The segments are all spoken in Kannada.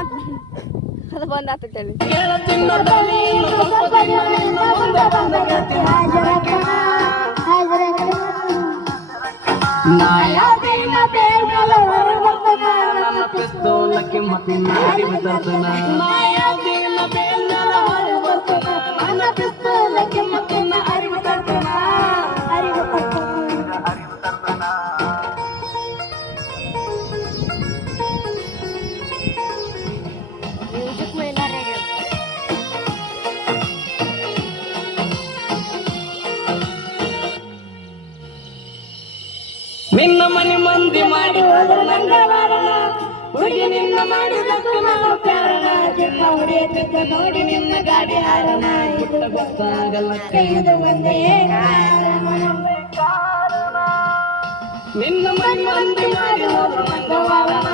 ಅದು ಬಂದ್ ಆಗ್ತೈತಿ ನನ್ನ ಪಿಸ್ತೂಲಕ್ಕೆ ಮತ್ತೆ ನಾಡಿ ಬಿದ್ದನ ನನ್ನ ಪಿಸ್ತೂಲಕ್ಕೆ ಮತ್ತೆ ಅರಿವು ತರ್ತನ ಅರಿವು ತರ್ತನ ಮ್ಯೂಸಿಕ್ ಮೇಲೆ ನಿನ್ನ ಮನೆ ಮಂದಿ ಮಾಡಿ ಹೋದ್ರು ನಂಗ ಕಾರಣ ಹುಡುಗಿ ನಿನ್ನ ಮಾಡಿದಕ್ಕೆ ನಾನು ಕಾರಣ ಚಿನ್ನ ಹೊಡೆಯುತ್ತಿದ್ದ ನೋಡಿ ನಿನ್ನ ಗಾಡಿ ಹಾರಣ ಇಟ್ಟು ಗೊತ್ತಾಗಲ್ಲ ಕೈದು ಒಂದೇ ನಿನ್ನ ಮನೆ ಮಂದಿ ಮಾಡಿ ಹೋದ್ರು ನಂಗ ಕಾರಣ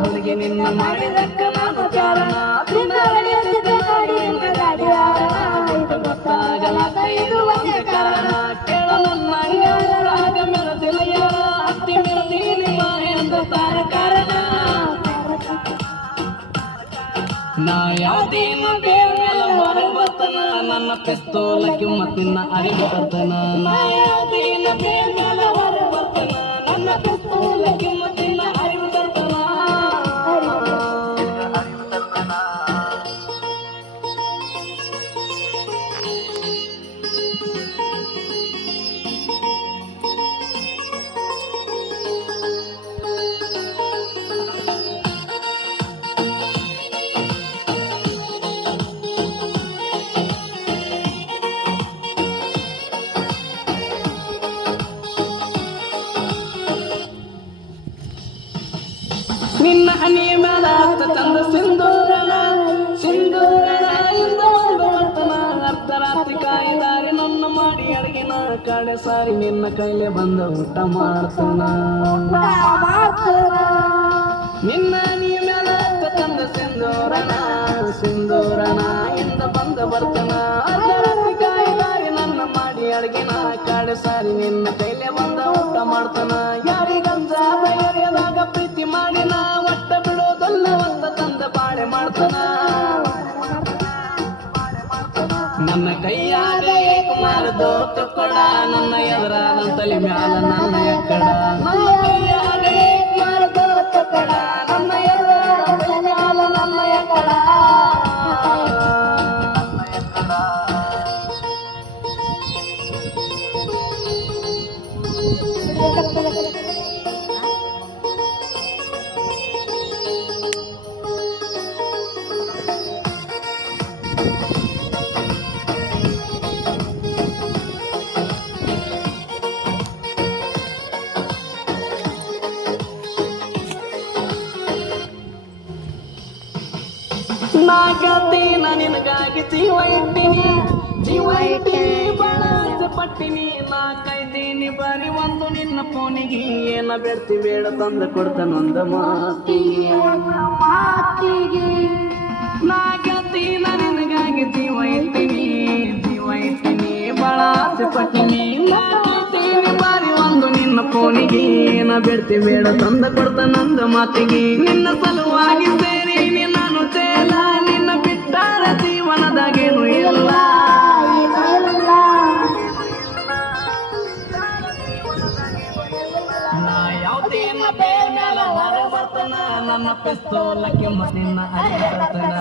ಹುಡುಗಿ ನಿನ್ನ ಮಾಡಿದಕ್ಕೆ ನಾನು ಕಾರಣ ಚಿನ್ನ ಹೊಡೆಯುತ್ತಿದ್ದ ನೋಡಿ ನಿನ್ನ ಗಾಡಿ ಹಾರಣ ಇದು ಗೊತ್ತಾಗಲ್ಲ ಕೈದು ಒಂದೇ ಕಾರಣ ಕೇಳ ನನ್ನ ಅಂಗಾರಾಗ ಮೆರದಿಲೆಯ ಹತ್ತಿ ಮೆರದೀನಿ ಎಂದು ತಾರ ಕಾರಣ ನಾ ಯಾವ್ದೇನ ಬೇರೆಲ್ಲ ಬರ್ತನ ನನ್ನ ಪಿಸ್ತೂಲಕ್ಕೆ ಮತ್ತಿನ್ನ ಅರಿವು ಬರ್ತನ ನಾ ಯಾವ್ದೇನ ಬೇರೆಲ್ಲ ಬರ್ತನ ನನ್ನ ಪಿಸ್ತೂಲಕ್ಕೆ ಮತ್ತಿನ್ನ ಅರಿವು ಬರ್ತನ ನಿನ್ನ ಹನಿಯ ಮೇಲ ಚಂದ ಸಿಂಧೂರಣ ಸಿಂಧೂರಣ ಇಂದ ಒಂದು ವರ್ತನ ಅರ್ಧರಾತ್ರಿ ಕಾಯಿದಾರಿ ನನ್ನ ಮಾಡಿ ಅಡಗಿನ ಕಡೆ ಸಾರಿ ನಿನ್ನ ಕೈಲೆ ಬಂದ ಊಟ ಮಾಡ್ತಾನ ನಿನ್ನ ಹನಿಯ ಮೇಲ ಚಂದ ಸಿಂಧೂರಣ ಸಿಂಧೂರಣ ಇಂದ ಬಂದ ಬರ್ತನ ಅರ್ಧರಾತ್ರಿ ಕಾಯಿದಾರಿ ನನ್ನ ಮಾಡಿ ಅಡಗಿನ ಕಡೆ ಸಾರಿ ನಿನ್ನ ಕೈಲೆ ಬಂದ ಊಟ ಮಾಡ್ತಾನ ಯಾರಿಗಂತ ಬಯರಿಯದಾಗ ಪ್ರೀತಿ ಮಾಡಿನ ಒಟ್ಟ ಬಿಡೋದಲ್ಲ ಒಂದ ತಂದ ಬಾಳೆ ಮಾಡ್ತಾನ ನನ್ನ ಕೈಯಾಗ ಕುಮಾರದೋ ತುಕ್ಕಡ ನನ್ನ ಎದುರಾದ ತಲೆ ಮ್ಯಾಲ ನನ್ನ ಎಕ್ಕಡ ನನ್ನ ಕೈಯಾಗ ಕುಮಾರದೋ ತುಕ್ಕಡ ನನ್ನ ಎದುರಾದ ತಲೆ ಮ್ಯಾಲ ನನ್ನ ಎಕ್ಕಡ ನಾಗತೀನ ನಿನಗಾಗಿ ಜೀವ ಇಟ್ಟಿನಿ ಬಹಳ ಪಟ್ಟಿನಿ ನಾಕೈದೀನಿ ಬಾರಿ ಒಂದು ನಿನ್ನ ಫೋನಿಗೆ ಏನ ಬೆಡ್ತಿ ಬೇಡ ತಂದ ಕೊಡ್ತಾನೊಂದ ಮಾತಿಗೆ ನಾಗತೀನ ನಿನಗಾಗಿ ಜೀವ ಇಟ್ಟಿನಿ ಬಹಳ ಪಟ್ಟಿನಿ ನಾಕೈದೀನಿ ಬಾರಿ ಒಂದು ನಿನ್ನ ಫೋನಿಗೆ ಏನ ಬೆಡ್ತಿ ಬೇಡ ತಂದ ಕೊಡ್ತಾನೊಂದ ಮಾತಿಗೆ ನಿನ್ನ ಸಲುವಾಗಿ ಸೇರಿ ನಾನು ಚೇಲ ನಿನ್ನ ಬಿಟ್ಟಾರ ಜೀವನದಾಗೇನು ಇಲ್ಲ ನಾ ಯಾವ್ದೇನ ಬೇರೆ ಮೇಲೆ ಹೊರ ಬರ್ತನ ನನ್ನ ಪಿಸ್ತೂಲಕ್ಕೆ ಮತ್ತಿನ್ನ ಅರಿವು ಬರ್ತನ